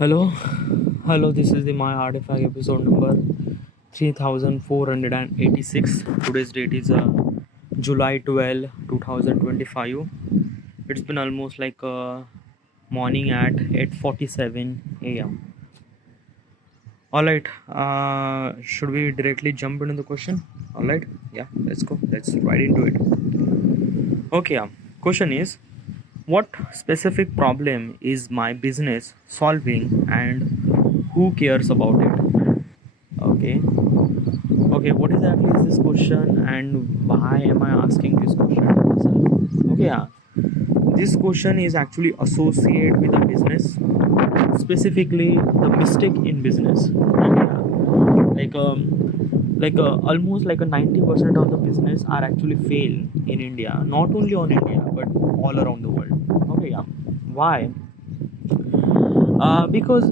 Hello, hello. This is the My Artifact episode number 3486. Today's date is July 12, 2025. It's been almost like morning at 8:47 a.m. All right. Should we directly jump into the question? All right. Yeah. Let's go. Let's right into it. Okay. Question is, what specific problem is my business solving, and who cares about it? Okay. Okay, what exactly is this question and why am I asking this question to myself? Okay, this question is actually associated with a business, specifically the mistake in business. Okay, almost like a 90% of the business are actually fail in India, not only on India but all around the world. Okay, why? Because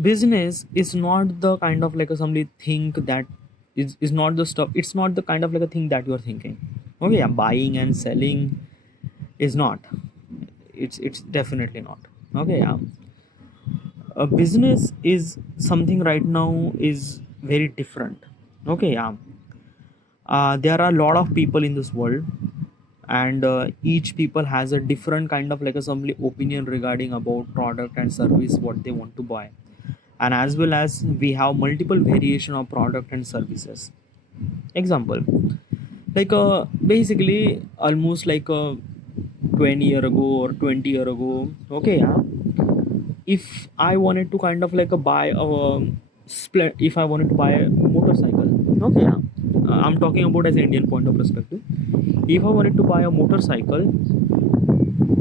business is not the kind of like a somebody think that is not the stuff, it's not the kind of like a thing that you are thinking. Okay, buying and selling is not, it's definitely not. Okay, a business is something right now is very different. Okay, there are a lot of people in this world, and each people has a different kind of like a some opinion regarding about product and service what they want to buy, and as well as we have multiple variation of product and services. Example, basically almost like a 20 year ago or 20 year ago. Okay, if I wanted to kind of like a buy a if I wanted to buy a motorcycle. Okay, I'm talking about as an Indian point of perspective. If I wanted to buy a motorcycle,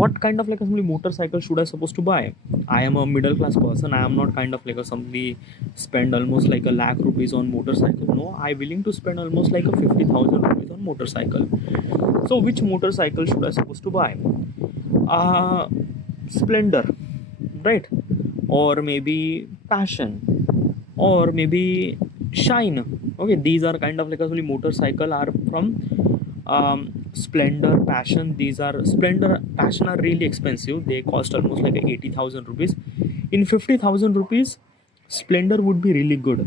what kind of like a somebody motorcycle should I supposed to buy? I am a middle class person. I am not kind of like a somebody spend almost like a lakh rupees on motorcycle. No, I willing to spend almost like a 50,000 rupees on motorcycle. So which motorcycle should I supposed to buy? uh Splendor, right? Or maybe Passion, or maybe Shine. Okay, these are kind of like a motorcycle are from Splendor, Passion. These are Splendor, Passion are really expensive. They cost almost like 80,000 rupees. In 50,000 rupees, Splendor would be really good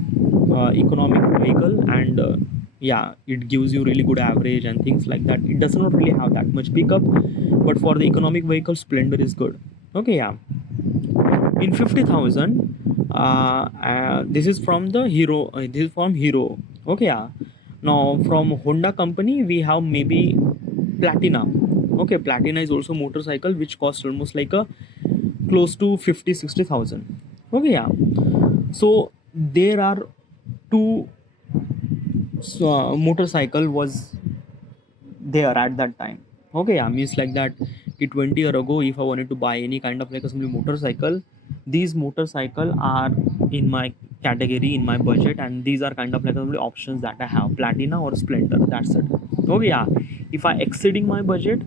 economic vehicle, and yeah, it gives you really good average and things like that. It does not really have that much pickup, but for the economic vehicle, Splendor is good. Okay, yeah. In 50,000, this is from the Hero. This is from Hero. Okay, yeah. Now from Honda company, we have maybe Platina. Okay, Platina is also motorcycle which costs almost like a close to 50-60,000. Okay, yeah. So there are two motorcycle was there at that time. Okay, yeah, means like that. 20 year ago, if I wanted to buy any kind of like a assembly motorcycle, these motorcycle are in my category, in my budget, and these are kind of like the options that I have: Platina or Splendor. That's it. Okay, yeah. If I exceeding my budget,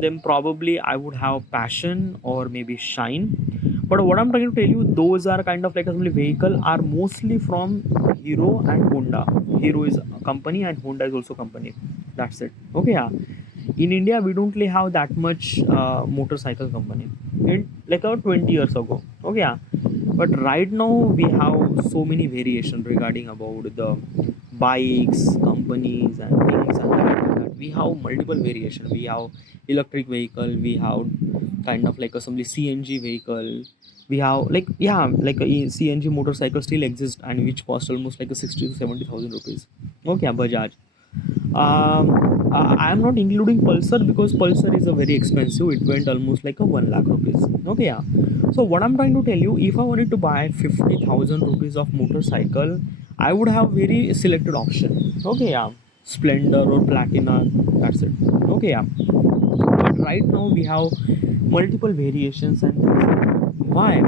then probably I would have Passion or maybe Shine. But what I'm trying to tell you, those are kind of like a vehicle are mostly from Hero and Honda. Hero is a company and Honda is also company. That's it. Okay, yeah. In India, we don't really have that much motorcycle company. In like 20 years ago. Okay, yeah. But right now we have so many variation regarding about the bikes, companies, and things and that. We have multiple variation. We have electric vehicle. We have kind of like a some CNG vehicle. We have like, yeah, like a CNG motorcycle still exists and which cost almost like a 60 to 70,000 rupees. Okay, Bajaj. I am not including Pulsar because Pulsar is a very expensive. It went almost like a 1 lakh rupees. Okay, yeah. So what I'm trying to tell you, if I wanted to buy 50,000 rupees of motorcycle, I would have very selected option. Okay, yeah. Splendor or Platina. That's it. Okay, yeah. But right now we have multiple variations and things. Why?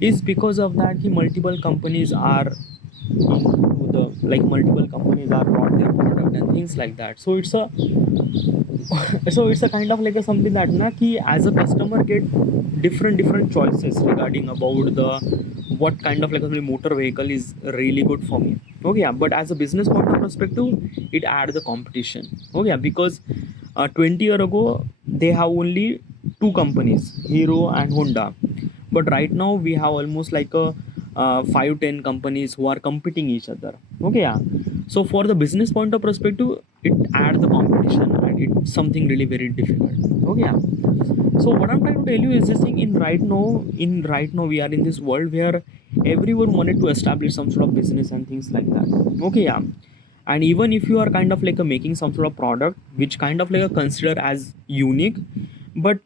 Is because of that the multiple companies are into the like multiple companies are brought their product and things like that. So it's a so it's a kind of like a something that na ki as a customer get different choices regarding about the what kind of like a motor vehicle is really good for me. Okay, yeah. But as a business point of perspective, it adds the competition. Okay, yeah, because 20 year ago they have only two companies, Hero and Honda. but right now we have almost like a 5-10 companies who are competing each other. Okay, yeah. So for the business point of perspective, it add the competition and it's something really very difficult. Okay, yeah. So what I'm trying to tell you is this thing, in right now we are in this world where everyone wanted to establish some sort of business and things like that. Okay, yeah. And even if you are kind of like a making some sort of product which kind of like a consider as unique, but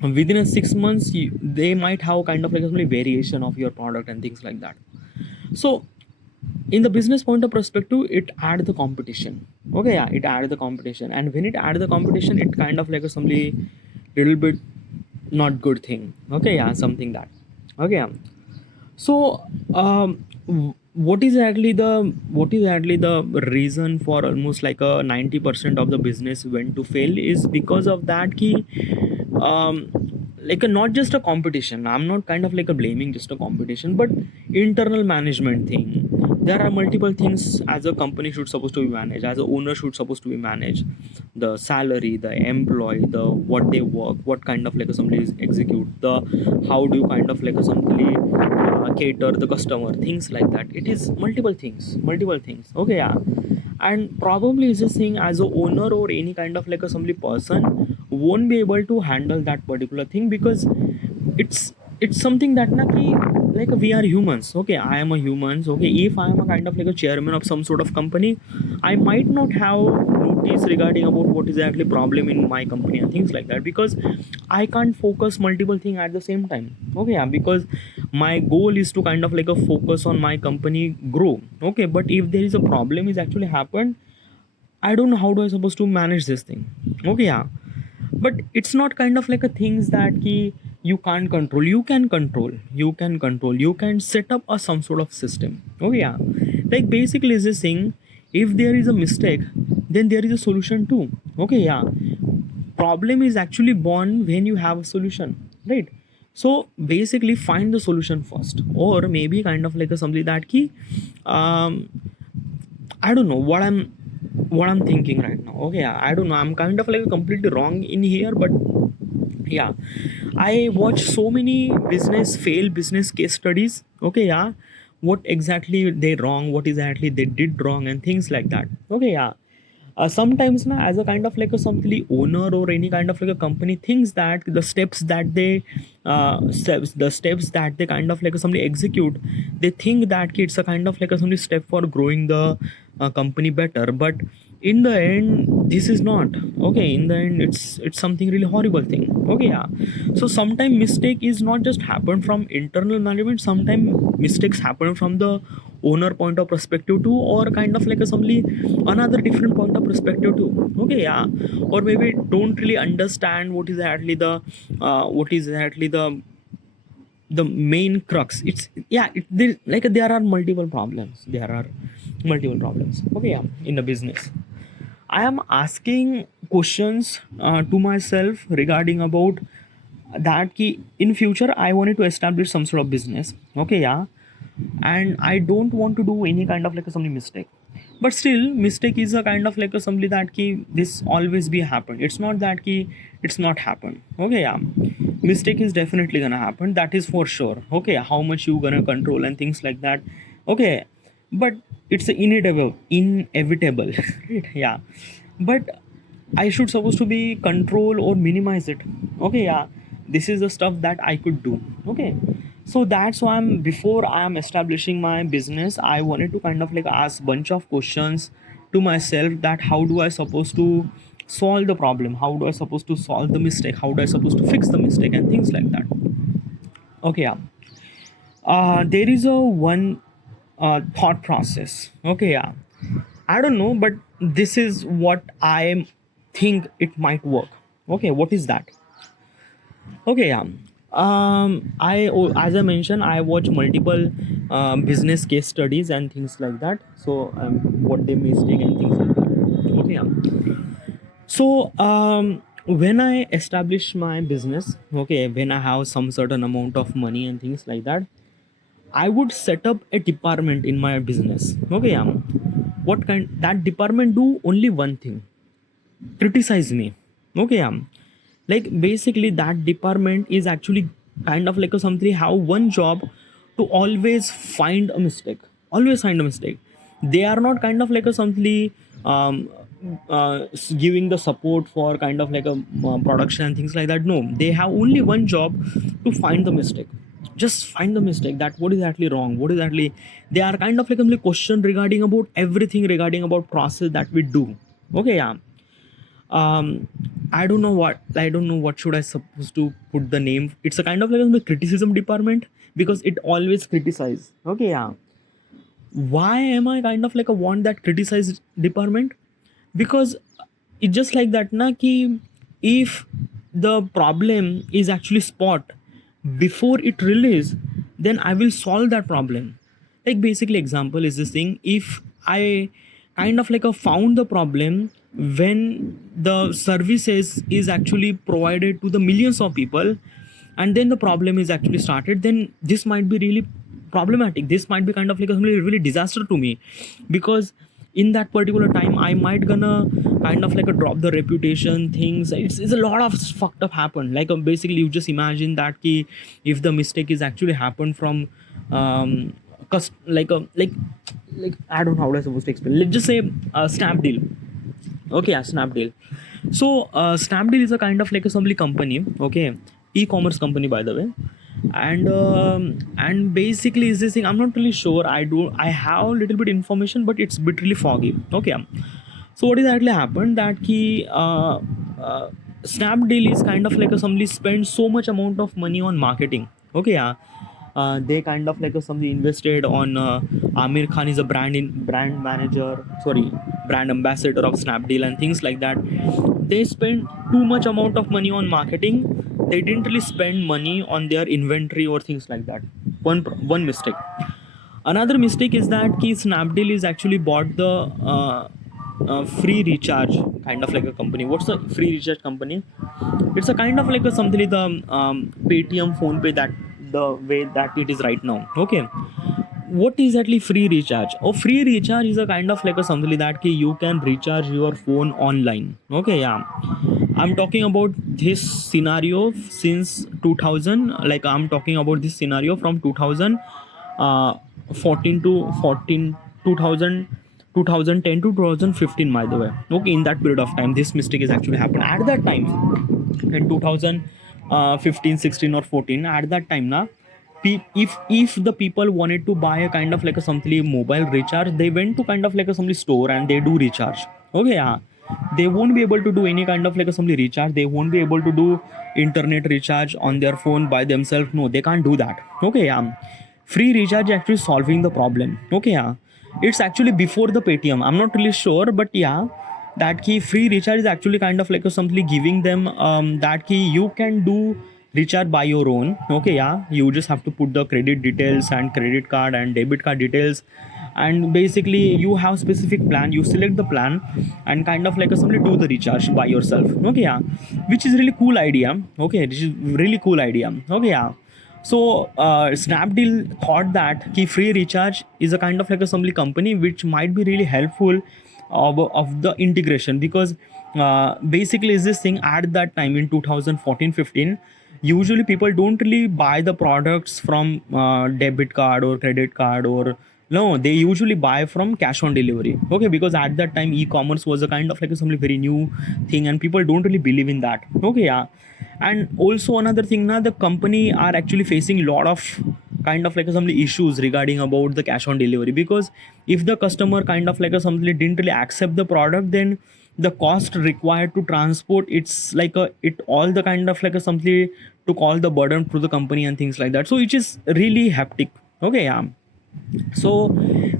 within a 6 months they might have kind of like a variation of your product and things like that. So in the business point of perspective, it add the competition. Okay, yeah, it add the competition, and when it add the competition, it kind of like a something little bit not good thing. Okay, yeah, something that. Okay, yeah. So what is actually the reason for almost like a 90% of the business went to fail is because of that key, um like a not just a competition. I'm not kind of like a blaming just a competition, but internal management thing. There are multiple things as a company should supposed to be managed, as a owner should supposed to be managed: the salary, the employee, the what they work, what kind of like a somebody is execute, the how do you kind of like a somebody cater the customer, things like that. It is multiple things. Okay, yeah. And probably is this thing, as a owner or any kind of like a somebody person won't be able to handle that particular thing, because it's something that na ki, like we are humans. Okay, I am a human. So, okay, if I am a kind of like a chairman of some sort of company, I might not have notice regarding about what is actually problem in my company and things like that, because I can't focus multiple things at the same time. Okay, yeah, because my goal is to kind of like a focus on my company grow. Okay, but if there is a problem is actually happened, I don't know how do I supposed to manage this thing. Okay, yeah. But it's not kind of like a things that ki you can't control. You can set up a some sort of system. Okay, yeah. Like basically is this thing, if there is a mistake, then there is a solution too. Okay, yeah. Problem is actually born when you have a solution, right? So basically find the solution first, or maybe kind of like a something that key, um I don't know what I'm thinking right now. Okay, yeah, I don't know, I'm kind of like completely wrong in here, but yeah, I watch so many business case studies. Okay, yeah, what exactly they wrong, what exactly they did wrong and things like that. Okay, yeah. Sometimes na, as a kind of like a something owner or any kind of like a company thinks that the steps that they kind of like somebody execute, they think that it's a kind of like a somebody step for growing the company better, but in the end this is not. Okay, in the end it's something really horrible thing. Okay, yeah. So sometimes mistake is not just happen from internal management, sometimes mistakes happen from the owner point of perspective too, or kind of like a somebody another different point of perspective too. Okay, yeah. Or maybe don't really understand what is actually the main crux. It's yeah, there are multiple problems. Okay, yeah. In the business, I am asking questions to myself regarding about that key. In future I wanted to establish some sort of business. Okay, yeah. And I don't want to do any kind of like a something mistake, but still mistake is a kind of like a something that key this always be happen. It's not that key it's not happen. Okay, yeah. Mistake is definitely gonna happen, that is for sure. Okay, how much you gonna control and things like that. Okay, but it's inevitable right? Yeah. But I should supposed to be control or minimize it. Okay, yeah. This is the stuff that I could do. Okay, so that's why before I'm establishing my business, I wanted to kind of like ask bunch of questions to myself, that how do I supposed to solve the problem, how do I supposed to solve the mistake, how do I supposed to fix the mistake and things like that. Okay, yeah. There is a one thought process. Okay, yeah. I don't know, but this is what I think it might work. Okay, what is that? Okay, yeah. As I mentioned, I watch multiple business case studies and things like that. So, what they mistake and things like that. Okay, yeah. So, when I establish my business, okay, when I have some certain amount of money and things like that, I would set up a department in my business. Okay, yeah. What kind that department do only one thing: criticize me. Okay, yeah. Like basically that department is actually kind of like a something have one job to always find a mistake, always find a mistake. They are not kind of like a something um, giving the support for kind of like a production and things like that. No, they have only one job to find the mistake, just find the mistake, that what is actually wrong, what is actually. They are kind of like a question regarding about everything regarding about process that we do. Okay, yeah. um I don't know what should I supposed to put the name. It's a kind of like a criticism department, because it always criticize. Okay, yeah. Why am I kind of like a want that criticize department? Because it's just like that na ki, if the problem is actually spot before it release, then I will solve that problem. Like basically example is this thing, if I kind of like a found the problem when the services is actually provided to the millions of people, and then the problem is actually started, then this might be really problematic. This might be kind of like a really disaster to me, because in that particular time I might gonna kind of like a drop the reputation things. It's a lot of fucked up happen. Like basically you just imagine that ki, if the mistake is actually happened from like a like I don't know how I supposed to explain. Let's just say a Snapdeal. Okay, yeah, Snapdeal. So Snapdeal is a kind of like a assembly company. Okay, e-commerce company by the way. And basically is this thing, I'm not really sure. I have a little bit information, but it's a bit really foggy. Okay, so what is actually happened that ki Snapdeal is kind of like a somebody spends so much amount of money on marketing. Okay, yeah. They kind of like somebody invested on Amir Khan is a brand manager, sorry, brand ambassador of Snapdeal and things like that. They spent too much amount of money on marketing. They didn't really spend money on their inventory or things like that. One mistake. Another mistake is that ki Snapdeal is actually bought the free recharge kind of like a company. What's the free recharge company? It's a kind of like a something like the Paytm, phone pay, that the way that it is right now. Okay, what is actually free recharge? Oh, free recharge is a kind of like a something like that ki you can recharge your phone online. Okay, yeah. I'm talking about this scenario since 2000. Like I'm talking about this scenario from 2000 14 to 14 2000 2010 to 2015, by the way. Okay, in that period of time this mistake is actually happened at that time. In 2015, 16 or 14, at that time na, if the people wanted to buy a kind of like a something mobile recharge, they went to kind of like a something store and they do recharge. Okay, yeah. They won't be able to do any kind of like a something recharge. They won't be able to do internet recharge on their phone by themselves. No, they can't do that. Okay, yeah. Free recharge is actually solving the problem. Okay, yeah. It's actually before the Paytm. I'm not really sure, but yeah, that key free recharge is actually kind of like a simply giving them that key you can do recharge by your own. Okay, yeah, you just have to put the credit details and credit card and debit card details, and basically you have specific plan, you select the plan and kind of like a simply do the recharge by yourself. Okay, yeah, which is really cool idea. Okay, this is really cool idea. Okay, yeah. So Snapdeal thought that key free recharge is a kind of like a assembly company which might be really helpful of the integration, because basically is this thing at that time in 2014-15, usually people don't really buy the products from debit card or credit card, or no, they usually buy from cash on delivery. Okay, because at that time e-commerce was a kind of like something very new thing and people don't really believe in that. Okay, yeah. And also another thing now, the company are actually facing a lot of kind of like some issues regarding about the cash on delivery, because if the customer kind of like a something didn't really accept the product, then the cost required to transport, it's like a it all the kind of like a something to call the burden to the company and things like that. So it is really hectic. Okay, yeah. So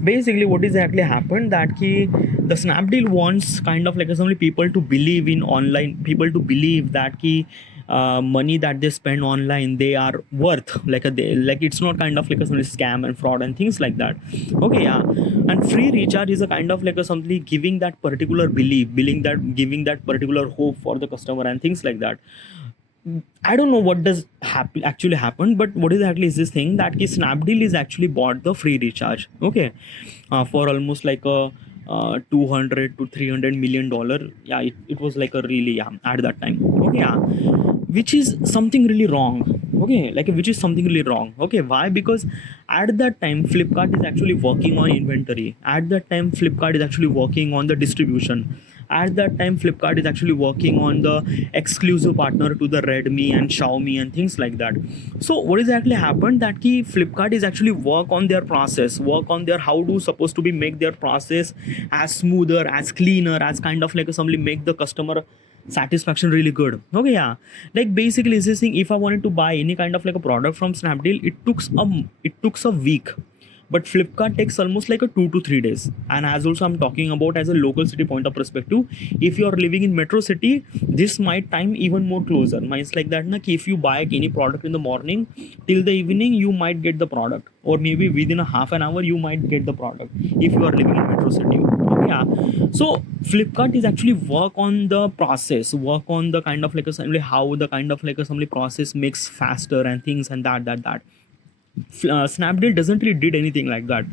basically what exactly happened that ki the Snapdeal wants kind of like some people to believe in online, people to believe that ki money that they spend online they are worth like a they, like it's not kind of like a some scam and fraud and things like that. Okay, yeah. And free recharge is a kind of like a something giving that particular belief, giving that particular hope for the customer and things like that. I don't know what does actually happen, but what is actually is this thing that ki Snapdeal is actually bought the free recharge. Okay, for almost like a 200 to 300 million dollar. Yeah, it was like a really, yeah, at that time. Okay, yeah, which is something really wrong. Okay, like which is something really wrong. Okay, why? Because at that time Flipkart is actually working on inventory. At that time Flipkart is actually working on the distribution. At that time Flipkart is actually working on the exclusive partner to the Redmi and Xiaomi and things like that. So what exactly happened that ki Flipkart is actually work on their process, work on their how do supposed to be make their process as smoother, as cleaner, as kind of like assembly make the customer satisfaction really good. Okay, yeah, like basically is this thing, if I wanted to buy any kind of like a product from Snapdeal, it took a week, but Flipkart takes almost like a 2 to 3 days. And as also I'm talking about as a local city point of perspective, if you are living in metro city, this might time even more closer. Means like that na, ki if you buy any product in the morning, till the evening you might get the product, or maybe within a half an hour you might get the product if you are living in metro city. Okay, yeah. So Flipkart is actually work on the process, work on the kind of like assembly, how the kind of like assembly process makes faster and things and that. Snapdeal doesn't really did anything like that.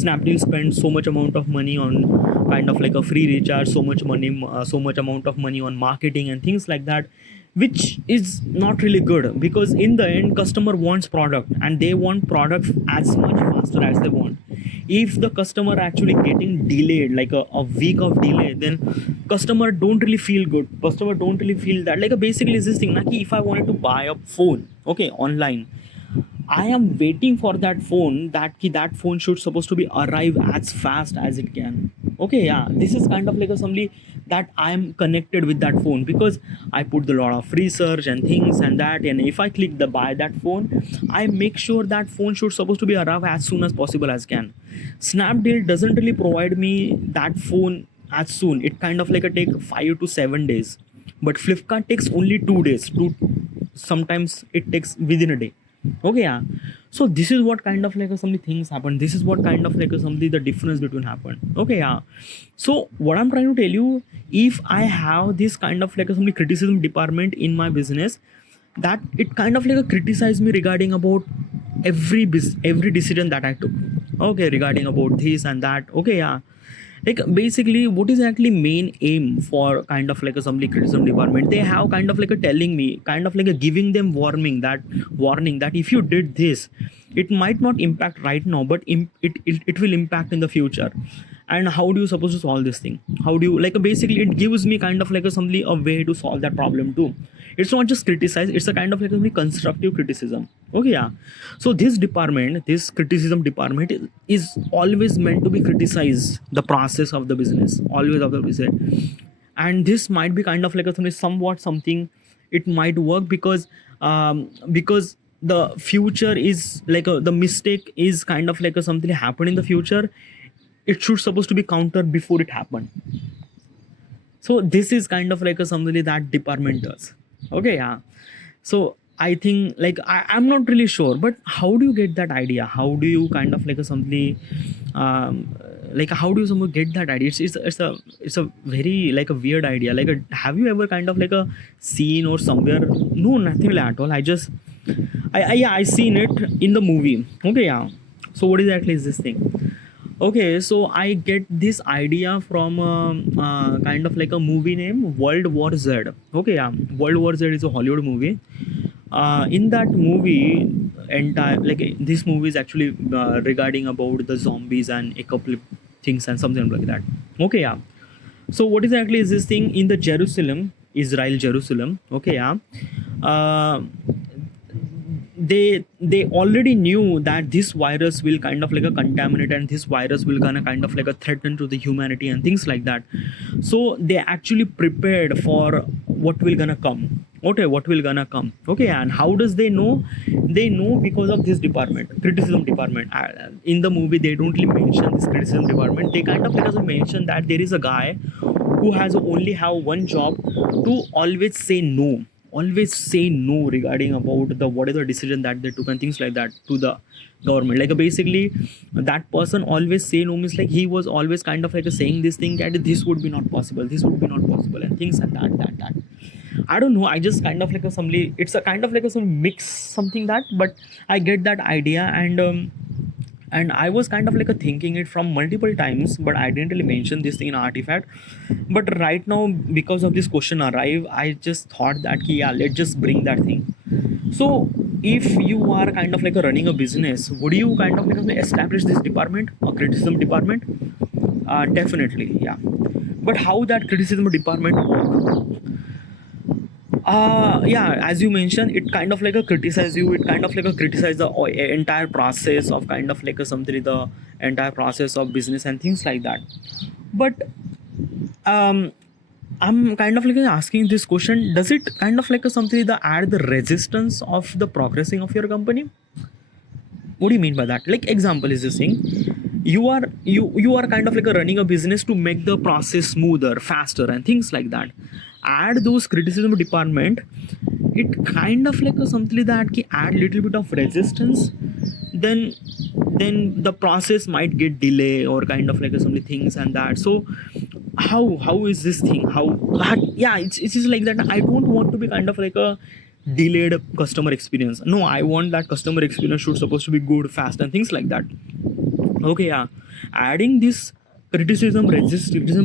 Snapdeal spent so much amount of money on kind of like a free recharge, so much amount of money on marketing and things like that, which is not really good, because in the end customer wants product and they want product as much faster as they want. If the customer actually getting delayed like a week of delay, then customer don't really feel good, customer don't really feel that like basically is this thing na, ki if I wanted to buy a phone, okay, online, I am waiting for that phone, that phone should supposed to be arrive as fast as it can. Okay, yeah, this is kind of like a somebody that I am connected with that phone, because I put a lot of research and things and that, and if I click the buy that phone, I make sure that phone should supposed to be arrive as soon as possible as can. Snapdeal doesn't really provide me that phone as soon. It kind of like a take 5 to 7 days, but Flipkart takes only 2 days. Sometimes it takes within a day. Okay, yeah. So this is what kind of like some things happen, this is what kind of like something the difference between happen. Okay, yeah. So what I'm trying to tell you, if I have this kind of like some criticism department in my business, that it kind of like a criticize me regarding about every decision that I took, okay, regarding about this and that. Okay, yeah, like basically what is actually main aim for kind of like a assembly criticism department, they have kind of like a telling me, kind of like a giving them warning that if you did this, it might not impact right now, but it will impact in the future. And how do you supposed to solve this thing, how do you like basically it gives me kind of like a way to solve that problem too. It's not just criticize, it's a kind of like a constructive criticism. Okay, yeah. So this criticism department is always meant to be criticize the process of the business, always of the business. And this might be kind of like a somewhat something, it might work, because the future is like the mistake is kind of like something happen in the future, it should supposed to be countered before it happened. So this is kind of like something that department does. Okay, yeah. So I think like I'm not really sure, but how do you get that idea, how do you kind of like something like how do you somehow get that idea? It's a very like a weird idea, like have you ever kind of like a seen or somewhere? No, nothing like at all. I seen it in the movie. Okay, yeah. So what exactly is this thing? Okay, so I get this idea from kind of like a movie name World War Z. Okay, yeah, World War Z is a Hollywood movie. In that movie, entire like this movie is actually regarding about the zombies and a couple of things and something like that. Okay, yeah. So what exactly is this thing in the Jerusalem, Israel, Jerusalem? Okay, yeah. Uh, they already knew that this virus will kind of like a contaminate, and this virus will gonna kind of like a threaten to the humanity and things like that. So they actually prepared for what will gonna come. Okay, what will gonna come. Okay, and how does they know? They know because of this department, criticism department. In the movie they don't really mention this criticism department, they kind of like doesn't mention that there is a guy who has only have one job, to always say no, always say no regarding about the whatever decision that they took and things like that to the government. Like basically that person always say no, means like he was always kind of like saying this thing that this would be not possible, this would be not possible and things and that I don't know, I just kind of like a somebody, it's a kind of like a some mix something that, but I get that idea. And I was kind of like a thinking it from multiple times, but I didn't really mention this thing in artifact. But right now because of this question arrive, I just thought that yeah, let's just bring that thing. So if you are kind of like a running a business, would you kind of like establish this department, a criticism department? Definitely, yeah. But how that criticism department work? Yeah, as you mentioned, it kind of like a criticize you. It kind of like a criticize the entire process of kind of like a something, the entire process of business and things like that. But um, I'm kind of like asking this question: does it kind of like a something that add the resistance of the progressing of your company? What do you mean by that? Like example is this thing: you are kind of like a running a business to make the process smoother, faster, and things like that. Add those criticism department, it kind of like a something that can add little bit of resistance, then the process might get delay or kind of like a something things and that. So how is this thing, yeah, it's just like that. I don't want to be kind of like a delayed customer experience. No, I want that customer experience should supposed to be good, fast, and things like that. Okay, yeah. Adding this criticism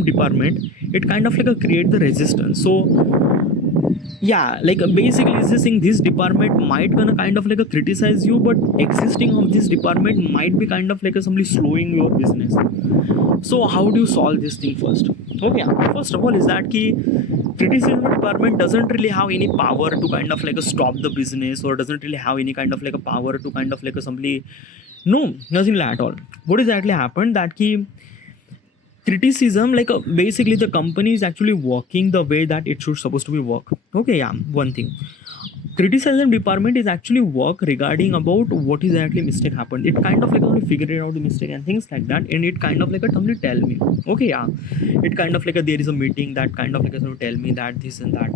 department, it kind of like a create the resistance. So yeah, like basically is this thing, this department might gonna kind of like a criticize you, but existing of this department might be kind of like a somebody slowing your business. So how do you solve this thing first? Okay, first of all is that key criticism department doesn't really have any power to kind of like a stop the business, or doesn't really have any kind of like a power to kind of like a somebody, no, nothing like at all. What exactly happened that key criticism, like basically the company is actually working the way that it should supposed to be work. Okay, yeah, one thing, criticism department is actually work regarding about what is actually mistake happened. It kind of like only figure it out the mistake and things like that, and it kind of like a somebody tell me. Okay, yeah, it kind of like a, there is a meeting that kind of like a tell me that this and that.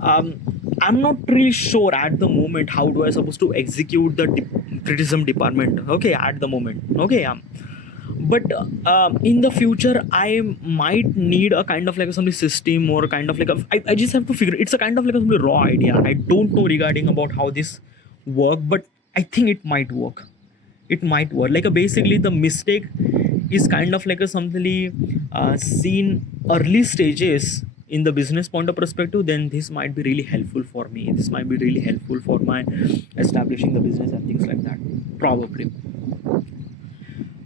um I'm not really sure at the moment how do I supposed to execute the criticism department, okay, at the moment. Okay, yeah. But in the future I might need a kind of like some system, or kind of like I just have to figure, it's a kind of like a raw idea. I don't know regarding about how this work, but I think it might work. It might work like basically the mistake is kind of like a something seen early stages in the business point of perspective, then this might be really helpful for me, this might be really helpful for my establishing the business and things like that, probably.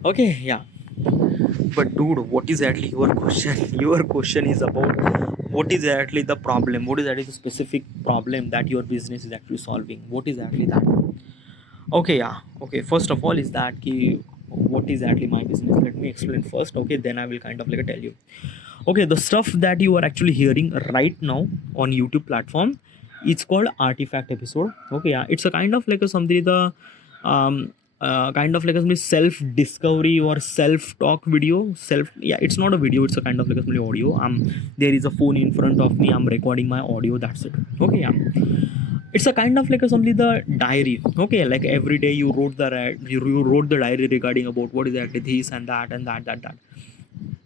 Okay, yeah. But dude, what is actually your question? Your question is about what is actually the problem? What is actually the specific problem that your business is actually solving? What is actually that? Okay, yeah. Okay, first of all is that ki, what is actually my business? Let me explain first. Okay, then I will kind of like tell you. Okay, the stuff that you are actually hearing right now on YouTube platform, it's called Artifact episode. Okay, yeah. It's a kind of like a something the um kind of like a self discovery or self talk video. Self, yeah, it's not a video, it's a kind of like a audio. There is a phone in front of me, I'm recording my audio, that's it. Okay, yeah. It's a kind of like a something the diary. Okay, like every day you wrote you wrote the diary regarding about what is actually this and that and that.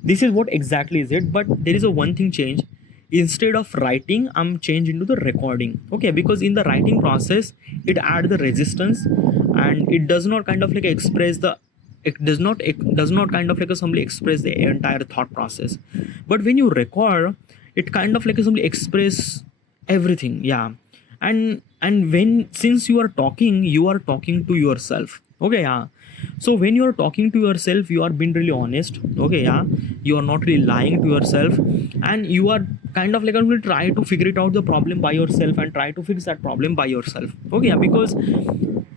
This is what exactly is it, but there is a one thing change. Instead of writing, I'm changed into the recording. Okay, because in the writing process it add the resistance, and it does not kind of like express the, it does not kind of like a somebody express the entire thought process. But when you record, it kind of like a somebody express everything, yeah. And when, since you are talking to yourself. Okay, yeah. So when you are talking to yourself, you are being really honest. Okay, yeah. You are not really lying to yourself, and you are kind of like going to try to figure it out the problem by yourself and try to fix that problem by yourself. Okay, yeah. Because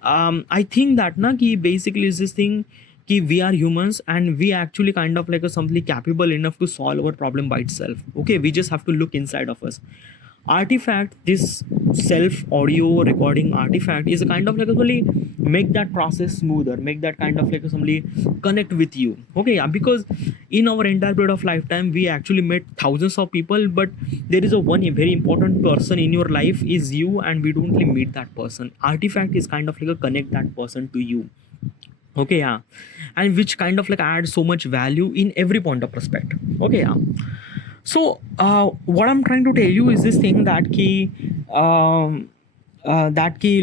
I think that na ki basically is this thing ki we are humans, and we actually kind of like a something capable enough to solve our problem by itself. Okay, we just have to look inside of us. Artifact, this self audio recording artifact, is a kind of like a really make that process smoother, make that kind of like a somebody connect with you. Okay, yeah. Because in our entire period of lifetime we actually met thousands of people, but there is a one very important person in your life is you, and we don't really meet that person. Artifact is kind of like a connect that person to you. Okay, yeah. And which kind of like adds so much value in every point of perspective. Okay, yeah. So what I'm trying to tell you is this thing that key,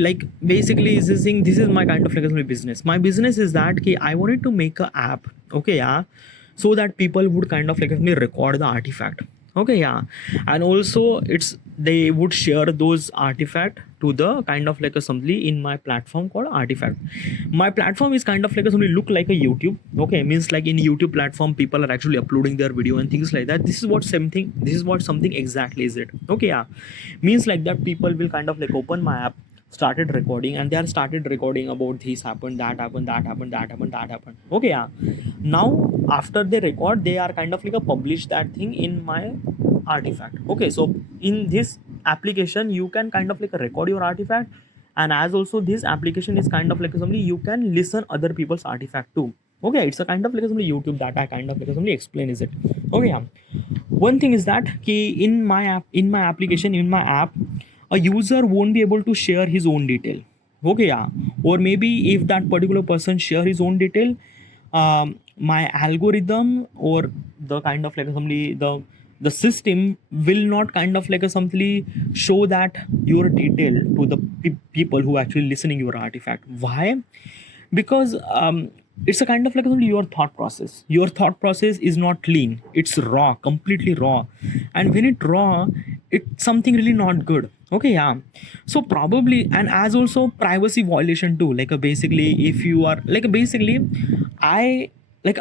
like basically is this thing, this is my kind of like my business. My business is that key, I wanted to make a app. Okay, yeah. So that people would kind of like me record the artifact. Okay, yeah. And also it's they would share those artifact to the kind of like a assembly in my platform called artifact. My platform is kind of like a assembly look like a YouTube. Okay, means like in YouTube platform people are actually uploading their video and things like that. This is what something exactly is it. Okay, yeah, means like that people will kind of like open my app, started recording, and they are started recording about this happened, that happened, that happened, that happened, that happened. Okay, yeah, now after they record they are kind of like a publish that thing in my artifact. Okay, so in this application you can kind of like record your artifact, and as also this application is kind of like something you can listen other people's artifact too. Okay, it's a kind of like something YouTube that I kind of like something explain is it. Okay, yeah, one thing is that key in my app, in my application, in my app, a user won't be able to share his own detail. Okay, yeah, or maybe if that particular person share his own detail, my algorithm or the kind of like somebody the system will not kind of like a simply show that your detail to the people who actually listening your artifact. Why? Because it's a kind of like your thought process is not clean, it's raw, completely raw, and when it raw, it's something really not good. Okay, yeah, so probably, and as also privacy violation too, like basically if you are like basically I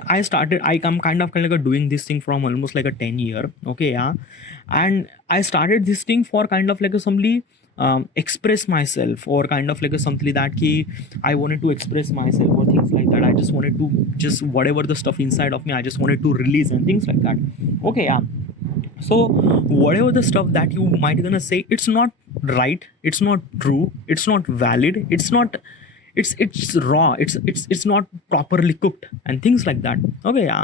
I started, I come kind of like doing this thing from almost like a 10 year. Okay, yeah, and I started this thing for kind of like a somebody express myself, or kind of like a something that key I wanted to express myself or things like that. I just wanted to just whatever the stuff inside of me, I just wanted to release and things like that. Okay, yeah, so whatever the stuff that you might gonna say, it's not right, it's not true, it's not valid, it's not, it's raw, it's not properly cooked and things like that. Okay, yeah,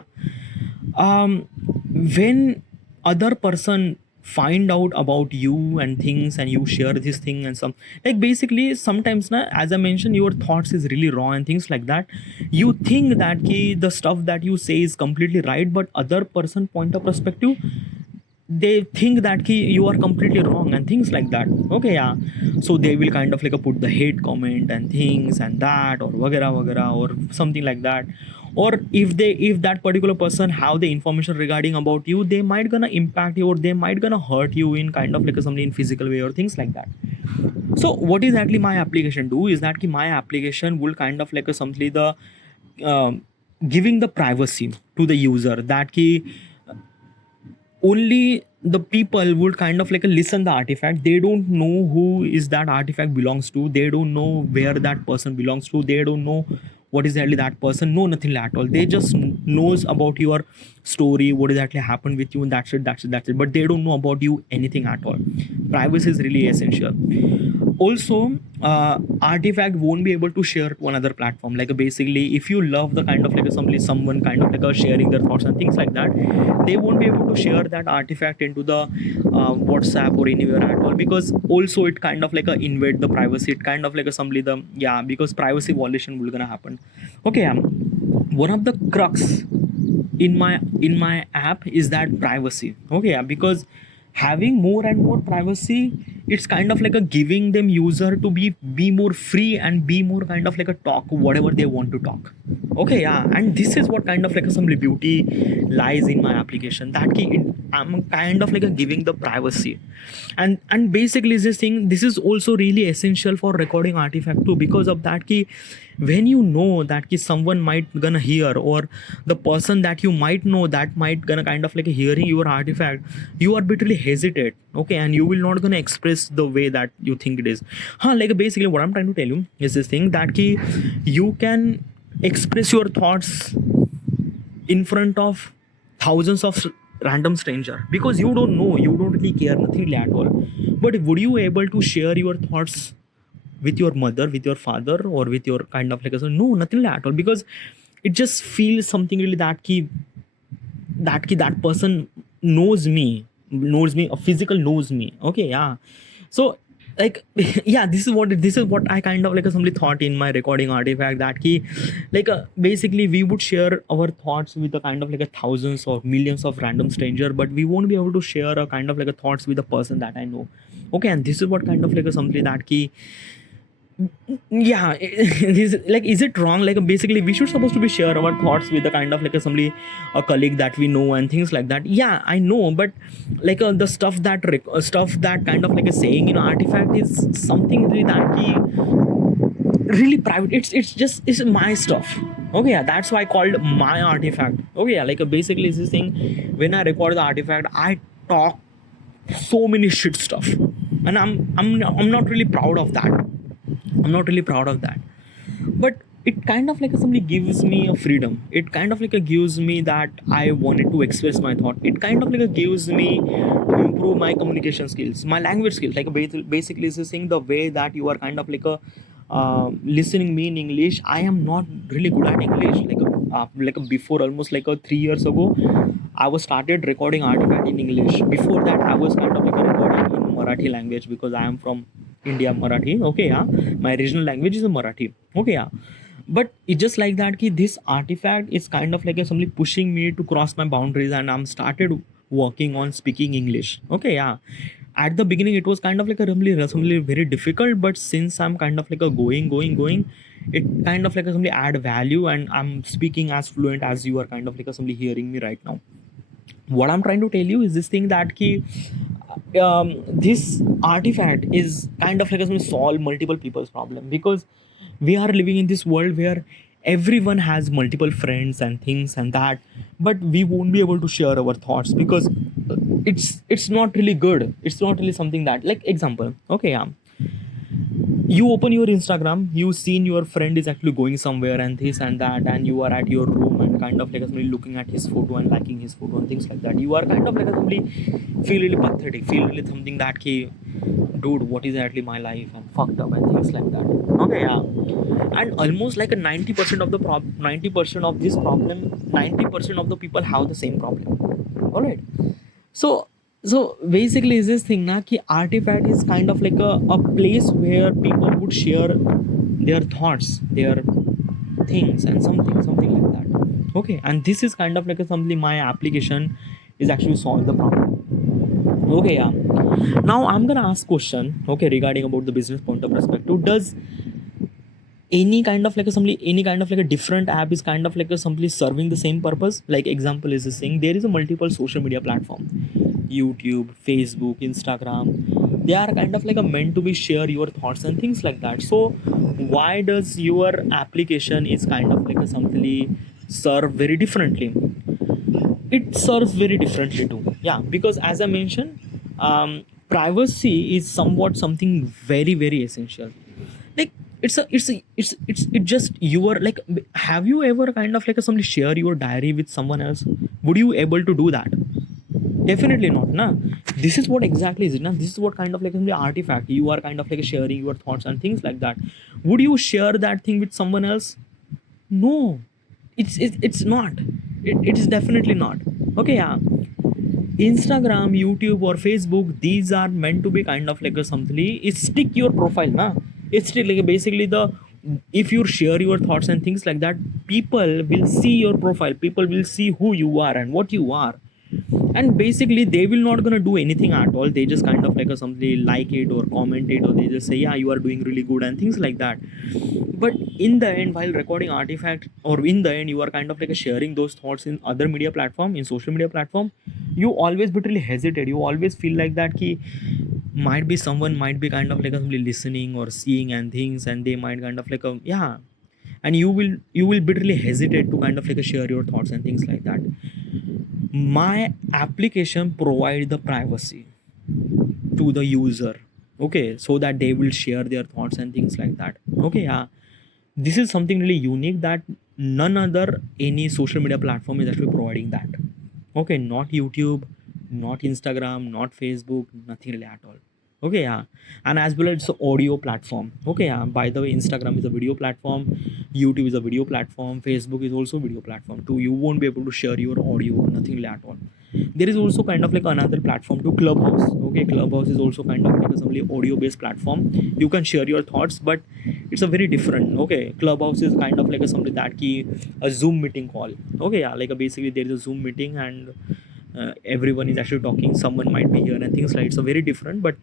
when other person find out about you and things, and you share this thing and some, like basically sometimes na, as I mentioned, your thoughts is really raw and things like that. You think that ki, the stuff that you say is completely right, but other person point of perspective, they think that ki, you are completely wrong and things like that. Okay, yeah, so they will kind of like put the hate comment and things and that, or wagera or something like that. Or if that particular person have the information regarding about you, they might gonna impact you, or they might gonna hurt you in kind of like something in physical way or things like that. So what is actually my application do is that ki, my application will kind of like a something the giving the privacy to the user, that ki only the people would kind of like listen the artifact. They don't know who is that artifact belongs to, they don't know where that person belongs to, they don't know what is actually that person, no, nothing at all. They just knows about your story, what exactly happened with you, and that's it, but they don't know about you anything at all. Privacy is really essential. Also, artifact won't be able to share to another platform. Like basically if you love the kind of like someone kind of like sharing their thoughts and things like that, they won't be able to share that artifact into the WhatsApp or anywhere at all, because also it kind of like invade the privacy, it kind of like assembly the, yeah, because privacy violation will gonna happen. Okay, one of the crux in my app is that privacy. Okay, yeah, because having more and more privacy, it's kind of like a giving them user to be more free and be more kind of like a talk whatever they want to talk. Okay, yeah, and this is what kind of like some beauty lies in my application, that I'm kind of like a giving the privacy. And basically this thing, this is also really essential for recording artifact too, because of that key, when you know that ki someone might gonna hear, or the person that you might know that might gonna kind of like hearing your artifact, you are bitterly hesitate. Okay, and you will not gonna express the way that you think it is. Like basically what I'm trying to tell you is this thing, that ki you can express your thoughts in front of thousands of random stranger, because you don't know, you don't really care nothing really at all. But would you able to share your thoughts with your mother, with your father, or with your kind of like a, no, nothing at all, because it just feels something really that person knows me, a physical knows me. Okay, yeah, so like yeah, this is what I kind of like somebody thought in my recording artifact, that key like basically we would share our thoughts with a kind of like a thousands or millions of random stranger, but we won't be able to share a kind of like a thoughts with a person that I know. Okay, and this is what kind of like a something that key Yeah. This, like, is it wrong? Like, basically we should supposed to be share our thoughts with a kind of like a somebody, a colleague that we know and things like that. Yeah, I know, but like the stuff that stuff that kind of like a saying in artifact is something really that key, really private. It's just, it's my stuff. Okay, yeah, that's why I called my artifact. Okay, yeah, like basically it's this thing. When I record the artifact, I talk so many shit stuff, and I'm not really proud of that. I'm not really proud of that. But it kind of like somebody gives me a freedom. It kind of like a gives me that I wanted to express my thought. It kind of like a gives me to improve my communication skills, my language skills. Like basically is saying the way that you are kind of like a listening me in English. I am not really good at English. Like before, almost like 3 years ago, I was started recording artifact in English. Before that, I was kind of like a recording in Marathi language because I am from India, Marathi. Okay, yeah. My regional language is Marathi. Okay, yeah. But it's just like that ki this artifact is kind of like a somebody pushing me to cross my boundaries, and I'm started working on speaking English. Okay, yeah. At the beginning it was kind of like a really very difficult, but since I'm kind of like a going, it kind of like a somebody add value, and I'm speaking as fluent as you are kind of like a somebody hearing me right now. What I'm trying to tell you is this thing that ki this artifact is kind of like a solve multiple people's problem, because we are living in this world where everyone has multiple friends and things and that, but we won't be able to share our thoughts because it's not really good. It's not really something that, like, example. Okay, yeah, you open your Instagram, you seen your friend is actually going somewhere and this and that, and you are at your room and kind of like somebody looking at his photo and liking his photo and things like that. You are kind of like somebody feel really pathetic, feel really something that ki, dude, what is actually my life and fucked up and things like that. Okay, yeah. And almost like a 90% of the 90% of this problem, 90% of the people have the same problem. All right. So basically is this thing na ki artifact is kind of like a place where people would share their thoughts, their things and something like that. Okay, and this is kind of like a something my application is actually solve the problem. Okay, yeah. Now I'm gonna ask question, okay, regarding about the business point of perspective. Does any kind of like a somebody, any kind of like a different app is kind of like a simply serving the same purpose? Like example is this thing, there is a multiple social media platform, YouTube, Facebook, Instagram. They are kind of like a meant to be share your thoughts and things like that. So why does your application is kind of like a simply serve very differently? It serves very differently too. Yeah, because as I mentioned, privacy is somewhat something very essential. Like it's just your like, have you ever kind of like a somebody share your diary with someone else? Would you able to do that? Definitely not, na. This is what exactly is it, na. This is what kind of like the artifact, you are kind of like sharing your thoughts and things like that. Would you share that thing with someone else? No, it's not. It is definitely not. Okay, yeah. Instagram, YouTube, or Facebook, these are meant to be kind of like a something. It's stick your profile, na. It's still like basically the, if you share your thoughts and things like that, people will see your profile. People will see who you are and what you are, and basically they will not gonna do anything at all. They just kind of like a something like it or comment it, or they just say yeah, you are doing really good and things like that. But in the end, while recording artifact, or in the end you are kind of like sharing those thoughts in other media platform, in social media platform, you always literally hesitate. You always feel like that ki might be someone might be kind of like listening or seeing and things, and they might kind of like yeah, and you will bitterly hesitate to kind of like share your thoughts and things like that. My application provide the privacy to the user, okay, so that they will share their thoughts and things like that. Okay, yeah. This is something really unique that none other any social media platform is actually providing that. Okay, not YouTube, not Instagram, not Facebook, nothing really at all. Okay, yeah. And as well as it's an audio platform. Okay, yeah. By the way, Instagram is a video platform, YouTube is a video platform, Facebook is also a video platform too. You won't be able to share your audio, nothing really at all. There is also kind of like another platform to Clubhouse. Okay, Clubhouse is also kind of like a simply audio based platform. You can share your thoughts, but it's a very different. Okay, Clubhouse is kind of like a something that key, a Zoom meeting call. Okay, yeah, like basically there is a Zoom meeting, and everyone is actually talking, someone might be here and things like, it's a very different, but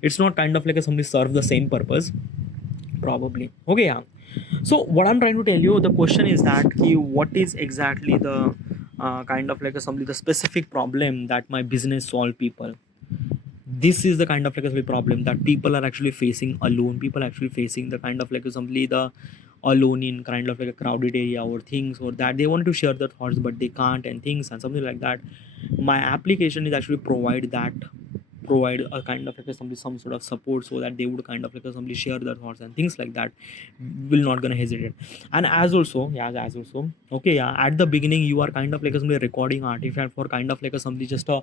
it's not kind of like a somebody serve the same purpose. probably. Okay, yeah. So what I'm trying to tell you, the question is that what is exactly the kind of like a some the specific problem that my business solve people. This is the kind of like a problem that people are actually facing alone. People are actually facing the kind of like simply the alone in kind of like a crowded area or things, or that they want to share their thoughts but they can't, and things and something like that. My application is actually provide a kind of like a some sort of support, so that they would kind of like a somebody share their thoughts and things like that, will not gonna hesitate. And as also, yeah, as also, okay, yeah, at the beginning you are kind of like a somebody recording artifact for kind of like a somebody just a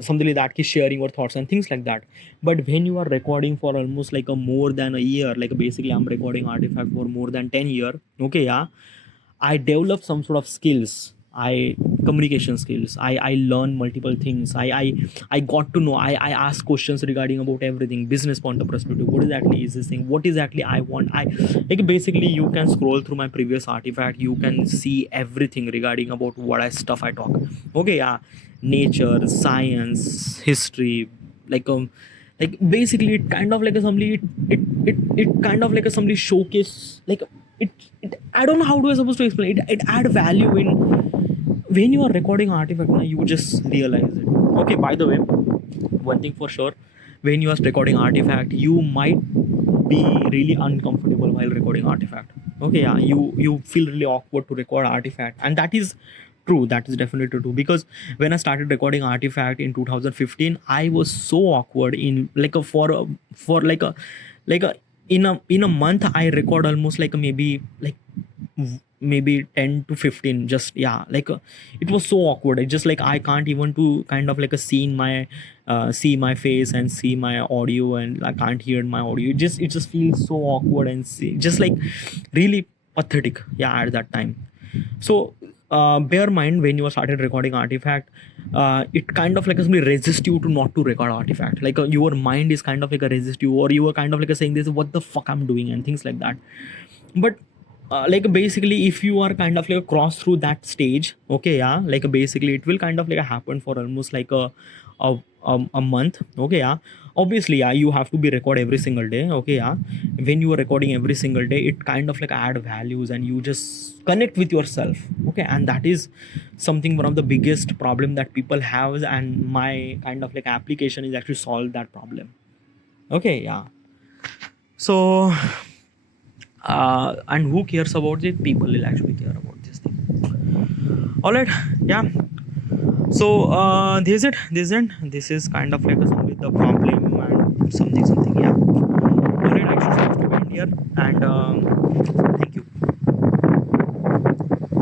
something like that, sharing your thoughts and things like that. But when you are recording for almost like a more than a year, like basically I'm recording artifact for more than 10 year, okay, yeah, I developed some sort of skills. I communication skills. I learn multiple things. I got to know. I ask questions regarding about everything. Business point of perspective. What exactly is this thing? What exactly I want? I like basically you can scroll through my previous artifact. You can see everything regarding about what I stuff I talk. Okay, yeah, nature, science, history, like basically it kind of like a somebody it kind of like a somebody showcase like it I don't know how to I supposed to explain it. It add value in when you are recording artifact now, you just realize it. Okay, by the way, one thing for sure, when you are recording artifact you might be really uncomfortable while recording artifact. Okay, yeah, you feel really awkward to record artifact, and that is true. That is definitely true, because when I started recording artifact in 2015, I was so awkward in like a for like a in a month I record almost like a maybe 10 to 15, just yeah, it was so awkward. I just like I can't even to kind of like a see my face and see my audio, and I can't hear my audio. It just feels so awkward and just like really pathetic, yeah, at that time. So bear mind when you started recording artifact, it kind of like somebody resist you to not to record artifact, your mind is kind of like a resist you, or you are kind of like a saying this what the fuck I'm doing and things like that. But basically if you are kind of like cross through that stage, okay, yeah, basically it will kind of like happen for almost like a month, okay, yeah. Obviously, yeah, you have to be record every single day, okay, yeah. When you are recording every single day, it kind of like add values and you just connect with yourself, okay. And that is something, one of the biggest problem that people have, and my kind of like application is actually solve that problem, okay, yeah. So and who cares about it? People will actually care about this thing. All right, yeah. So this is kind of like a some with the problem and something, yeah. All right, I should have to end here, and